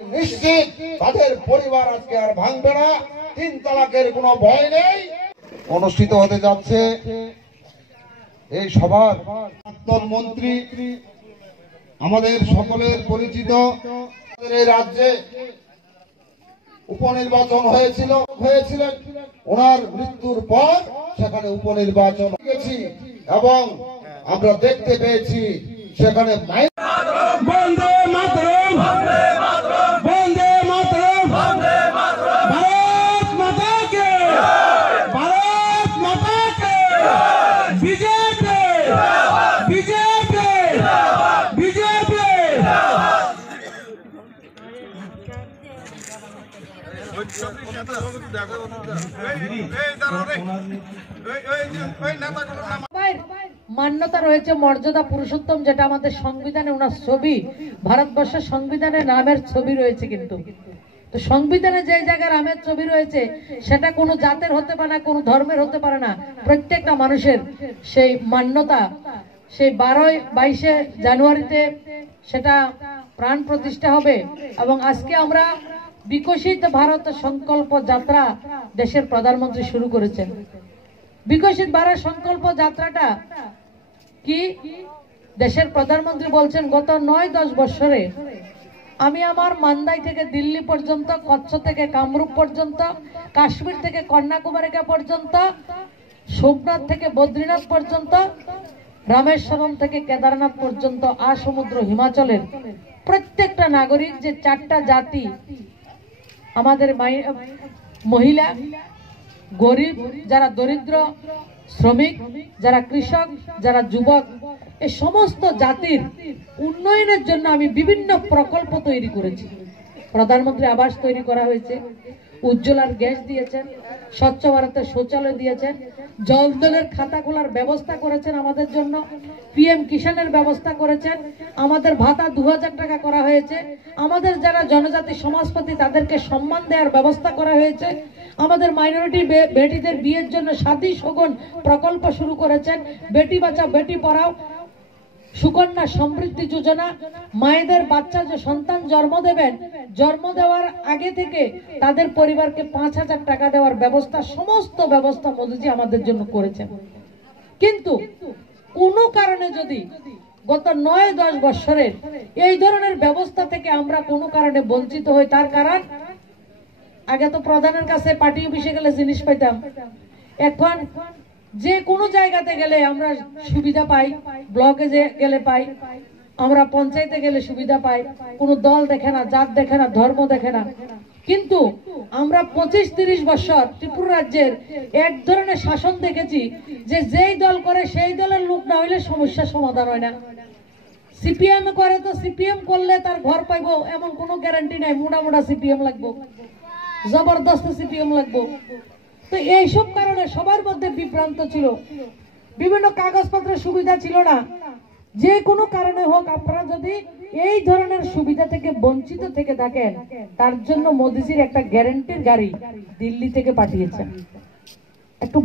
নিশ্চিত তাদের পরিবার আজকে আর ভাঙবে না। 3 তালাকের কোনো ভয় নেই। অনুষ্ঠিত হতে যাচ্ছে এই সভার প্রাক্তন মন্ত্রী, আমাদের সকলের পরিচিত, এই রাজ্যে উপনির্বাচন হয়েছিলেন ওনার মৃত্যুর পর সেখানে উপনির্বাচন হয়েছি এবং আমরা দেখতে পেয়েছি সেখানে বন্দে মাতরম, বন্দে মাতরম, বন্দে মাতরম, বন্দে মাতরম, ভারত মাতা কে, ভারত মাতা কে, বিজেপি, বিজেপি, বিজেপি। মান্যতা রয়েছে মর্যাদা পুরুষোত্তম, যেটা আমাদের সংবিধানে ওনার ছবি, ভারতবর্ষের সংবিধানে নামের ছবি রয়েছে। কিন্তু তো সংবিধানে যে জায়গায় রামের ছবি রয়েছে সেটা কোনো জাতের হতে পারে না, কোনো ধর্মের হতে পারে না, প্রত্যেকটা মানুষের সেই মান্যতা। সেই 22 জানুয়ারিতে সেটা প্রাণ প্রতিষ্ঠা হবে এবং আজকে আমরা বিকশিত ভারত সংকল্প যাত্রা দেশের প্রধানমন্ত্রী শুরু করেছেন। বিকশিত ভারত সংকল্প যাত্রাটা কি, দেশের প্রধানমন্ত্রী বলছেন গত 9-10 বছরে আমি আমার মান্দাই থেকে দিল্লি পর্যন্ত, কচ্ছ থেকে কামরূপ পর্যন্ত, কাশ্মীর থেকে কন্যাকুমারী পর্যন্ত, সোমনাথ থেকে বদ্রীনাথ পর্যন্ত, রামেশ্বরম থেকে কেদারনাথ পর্যন্ত, আসমুদ্র হিমাচলের প্রত্যেকটা নাগরিক, যে 4টা জাতি, আমাদের মহিলা, গরিব, যারা দরিদ্র, শ্রমিক, যারা কৃষক, যারা যুবক, এই সমস্ত জাতির উন্নয়নের জন্য আমি বিভিন্ন প্রকল্প তৈরি করেছি। প্রধানমন্ত্রী আবাস তৈরি করা হয়েছে, উজ্জ্বলার গ্যাস দিয়েছেন, স্বচ্ছ ভারতের শৌচালয় দিয়েছেন, জলের খাতা খোলার ব্যবস্থা করেছেন আমাদের জন্য, PM কিষানের ব্যবস্থা করেছেন, আমাদের ভাতা 2000 টাকা করা হয়েছে, আমাদের যারা জনজাতি সমাজপতি তাদেরকে সম্মান দেওয়ার ব্যবস্থা করা হয়েছে, আমাদের মাইনরিটি বেটিদের বিয়ের জন্য শাদী শগুন প্রকল্প শুরু করেছেন, বেটি বাঁচাও বেটি পড়াও, সুকন্যা সমৃদ্ধি যোজনা, মায়েদের বাচ্চা যে সন্তান জন্ম দেবেন, জন্ম দেওয়ার আগে থেকে তাদের পরিবারকে 5000 টাকা দেওয়ার ব্যবস্থা, সমস্ত ব্যবস্থা মোদীজি আমাদের জন্য করেছেন। কিন্তু কোনো কারণে যদি গত 9-10 বছরের এই ধরনের ব্যবস্থা থেকে আমরা কোনো কারণে বঞ্চিত হই, তার কারণ আগে তো প্রধানের কাছে পার্টি অফিসে গেলে জিনিস পাইতাম, এখন যে কোনো জায়গাতে গেলে আমরা সুবিধা পাই, ব্লকে গেলে পাই, আমরা পঞ্চায়েতে গেলে সুবিধা পাই, কোনো দল দেখে না, জাত দেখে না, ধর্ম দেখে না। কিন্তু আমরা 25-30 বছর ত্রিপুরা রাজ্যের এক ধরনের শাসন দেখেছি যে যেই দল করে সেই দলের লোক না হইলে সমস্যার সমাধান হয় না। CPM করে তো CPM করলে তার ঘর পাইবো এমন কোনো গ্যারান্টি নাই, মোটা CPM লাগবো, জবরদস্ত CPM লাগবো। তো এইসব কারণে সবার মধ্যে বিভ্রান্ত ছিল, বিভিন্ন কাগজপত্রের সুবিধা ছিল না। যে কোনো কারণে হোক আপনারা যদি এই ধরনের সুবিধা থেকে বঞ্চিত থেকে থাকেন, তার জন্য মোদিজির একটা গ্যারান্টির গাড়ি দিল্লি থেকে পাঠিয়েছেন। একটু